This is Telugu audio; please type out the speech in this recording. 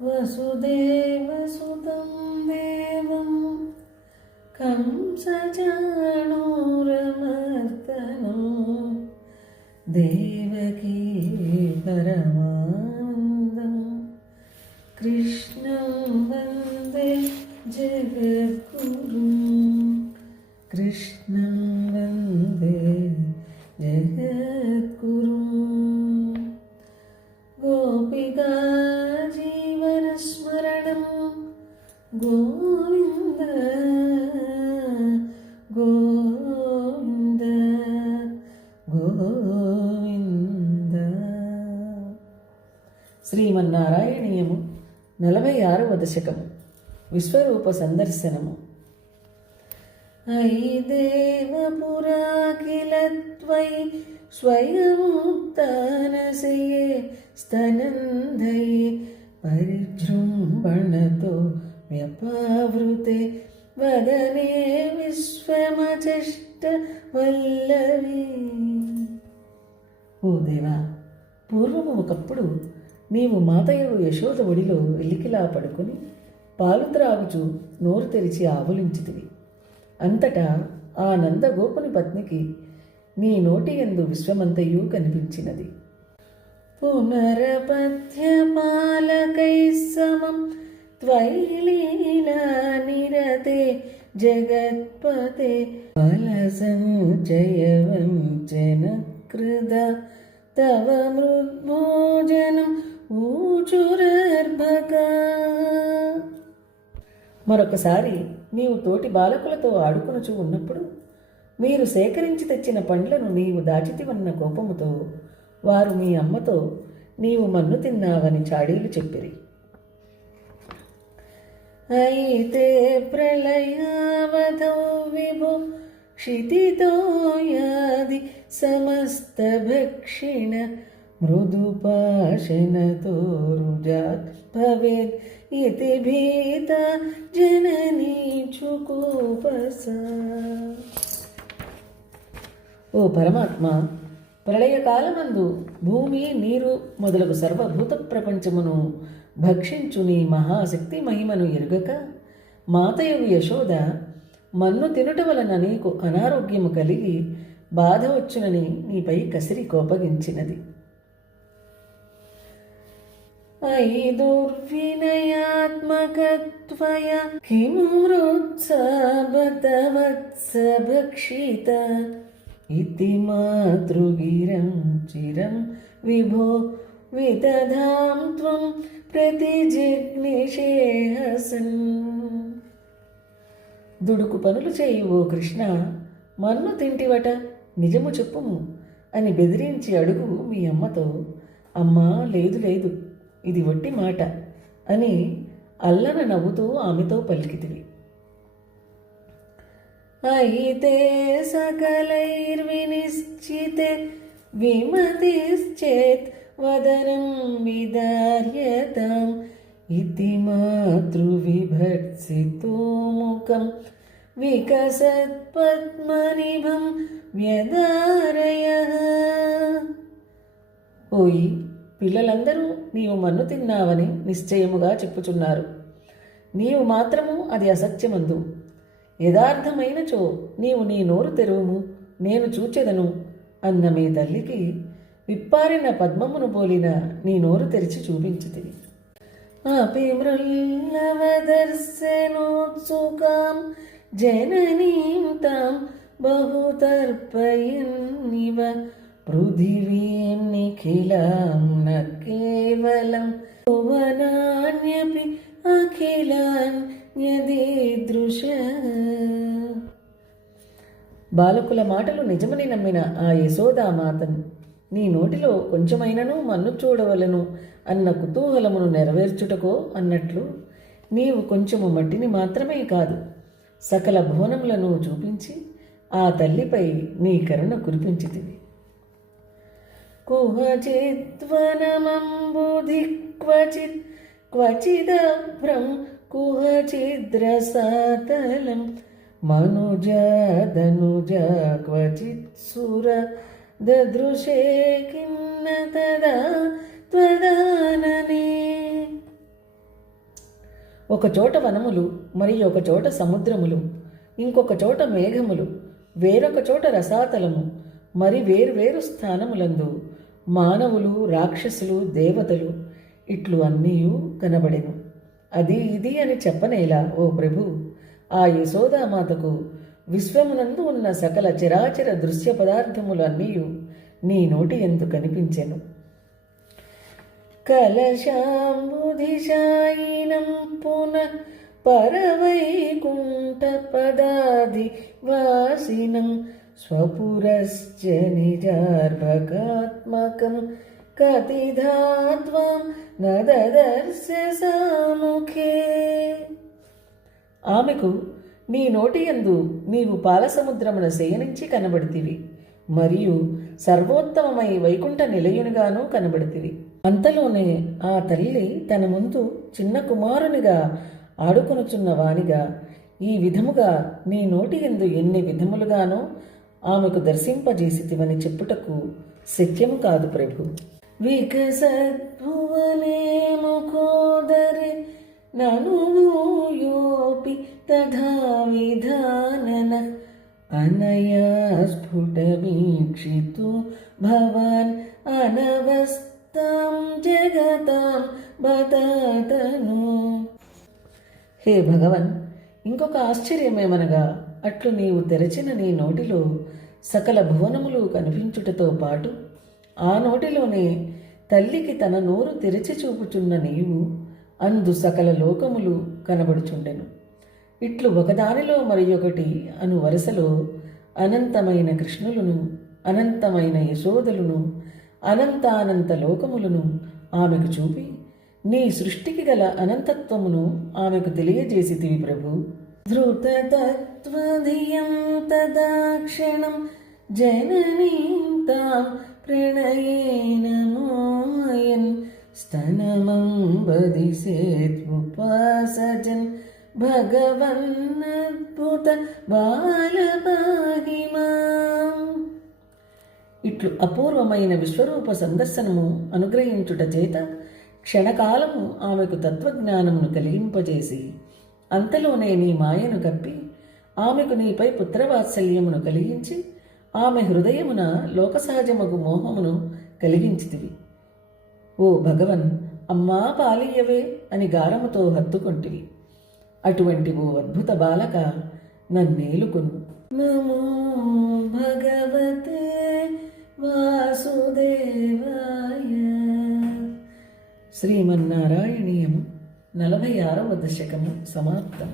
वसुदेवसुतं देवं कंसचाणूरमर्दनं देवकी परमानन्दं कृष्णं वन्दे जगद्गुरुं कृष्णं वन्दे जगद्गुरुं गोपिका जीवनस्मरणं गोविन्द गोविन्द गोविन्द. శ్రీమన్నారాయణీయము 46వ దశకము విశ్వరూప సందర్శనము. అయి దేవపురాఖిల త్వయి స్వయముక్తానశయే స్తనందయే పరిజృంభణతో వ్యపావృతే వదనే విశ్వమచష్ట వల్లవి. ఓ దేవా, పూర్వము ఒకప్పుడు నీవు మాతయగు యశోద ఒడిలో ఎలికిలా పడుకుని పాలు త్రాగుచు నోరు తెరిచి ఆవులించితివి. అంతటా ఆ నందగోపుని పత్నికి నీ నోటి యందు విశ్వమంతయు కనిపించినది. పునరపథ్యపాలకై సమం త్వయి లీలా నిరతే జగత్పతే ఫలసంచయ వంచన కృద తవ మృద్భోజనం ఊచురర్భక. మరొకసారి నీవు తోటి బాలకులతో ఆడుకొనుచు ఉన్నప్పుడు మీరు సేకరించి తెచ్చిన పండ్లను నీవు దాచితివన్న కోపముతో వారు మీ అమ్మతో నీవు మన్ను తిన్నావని చాడీలు చెప్పిరి. అయితే ప్రళయావధౌ విభో క్షితితో యాది సమస్త భక్షిణ మృదుపాశనతో రుజాత్ భవేద్ ఇతి భీత జననీ చుకోపస. ఓ పరమాత్మ, ప్రళయకాలమందు భూమి నీరు మొదలగు సర్వభూత ప్రపంచమును భక్షించు నీ మహాశక్తి మహిమను ఎరుగక మాతయగు యశోద మన్ను తినుట వలన నీకు అనారోగ్యము కలిగి బాధ వచ్చునని నీపై కసిరి కోపగించినది. అయి దుర్వినయాత్మకత్వయ కిమృత్సబతవత్స భక్షిత ఇతి మాతృగిరం చిరం విభో విదధాం త్వం ప్రతిజిగ్నిషేహసన్. దుడుకు పనులు చేయి ఓ కృష్ణ, మన్ను తింటివట, నిజము చెప్పుము అని బెదిరించి అడుగు మీ అమ్మతో. అమ్మా, లేదు లేదు, ఇది వట్టి మాట అని అల్లన నవ్వుతూ ఆమెతో పలికితివి. అయితే సకలైర్వినిశ్చితే విమతిశ్చేత్ వదనం విదార్యతాం ఇతి మాతృవిభర్సితో ముఖం వికసత్పద్మనిభం వ్యదారయః. ఓయి, పిల్లలందరూ నీవు మన్ను తిన్నావని నిశ్చయముగా చెప్పుచున్నారు. నీవు మాత్రము అది అసత్యమందు. యథార్థమైనచో నీవు నీ నోరు తెరువుము, నేను చూచెదను అన్న మీ తల్లికి విప్పారిన పద్మమును పోలిన నీ నోరు తెరిచి చూపించితివి. అపి మృల్లవదర్శనోత్సుకాం జననీం తాం బహుతర్పయన్నివ పృథివీం నిఖిలాం న కేవలం భువనాన్యపి అఖిలాన్యదీదృశ. బాలకుల మాటలు నిజమని నమ్మిన ఆ యశోదామాతను నీ నోటిలో కొంచెమైనను మన్ను చూడవలను అన్న కుతూహలమును నెరవేర్చుటకో అన్నట్లు నీవు కొంచెము మట్టిని మాత్రమే కాదు, సకల భువనములను చూపించి ఆ తల్లిపై నీ కరుణ కురిపించితివి. కుహచిద్వనమంబుధి క్వచిత్ క్వచిదభ్రం కుహచిద్రసాతలం మనుజాదనుజ క్వచిత్ సుర దదృశే కిన్న తదా త్వదాననే. ఒకచోట వనములు, మరి ఒక చోట సముద్రములు, ఇంకొక చోట మేఘములు, వేరొక చోట రసాతలము, మరి వేరు స్థానములందు మానవులు, రాక్షసులు, దేవతలు ఇట్లు అన్నీయూ కనబడెను. అది ఇది అని చెప్పనేలా ఓ ప్రభు. ఆ యశోదామాతకు విశ్వమునందు ఉన్న సకల చరాచర దృశ్య పదార్థములు అన్నీయు నీ నోటి ఎందు కనిపించెను. కలశాంబుధిశాయినం పునః పరవైకుంఠ పదాది వాసినం స్వపురశ్చ నిజార్భకాత్మకం కతిధాత్వాం నదదర్శ సాముఖే. ఆమెకు నీ నోటి యందు నీవు పాలసముద్రమున శయనించి కనబడితివి, మరియు సర్వోత్తమమై వైకుంఠ నిలయునిగాను కనబడితివి. అంతలోనే ఆ తల్లి తన ముందు చిన్న కుమారునిగా ఆడుకొనుచున్న వానిగా ఈ విధముగా నీ నోటి యందు ఎన్ని విధములుగానో ఆమెకు దర్శింపజేసితివని చెప్పుటకు శక్యము కాదు ప్రభు. వికసద్భువనే ముఖోదరే ననుయోపి తథా విధానన అనయా స్ఫుట వీక్షితో భవాన్ అనవస్తాం జగతాం బతతను. హే భగవన్, ఇంకొక ఆశ్చర్యమేమనగా అట్లు నీవు తెరచిన నీ నోటిలో సకల భువనములు కనిపించుటతో పాటు ఆ నోటిలోనే తల్లికి తన నోరు తెరిచి చూపుచున్న నీవు అందు సకల లోకములు కనబడుచుండెను. ఇట్లు ఒకదానిలో మరి ఒకటి అను వరుసలో అనంతమైన కృష్ణులను, అనంతమైన యశోదలను, అనంతానంత లోకములను ఆమెకు చూపి నీ సృష్టికి గల అనంతత్వమును ఆమెకు తెలియజేసితివి ప్రభు. ధృతతత్వధియం తదాక్షణం జననీం తాం ప్రణయేన మోయన్ స్తనమంబదిసేత్ముపాసజన్ భగవన్నద్భుత బాలపాహిమాం. ఇట్లు అపూర్వమైన విశ్వరూప సందర్శనము అనుగ్రహించుట చేత క్షణకాలము ఆమెకు తత్వజ్ఞానమును కలిగింపజేసి అంతలోనే నీ మాయను కప్పి ఆమెకు నీపై పుత్రవాత్సల్యమును కలిగించి ఆమె హృదయమున లోకసహజమగు మోహమును కలిగించితివి. ఓ భగవన్, అమ్మా పాలియవే అని గారముతో హత్తుకొంటివి. అటువంటి ఓ అద్భుత బాలక నన్నేలుకొను. నమో భగవతే వాసుదేవాయ. శ్రీమన్నారాయణీయము 46వ దశకము సమాప్తం.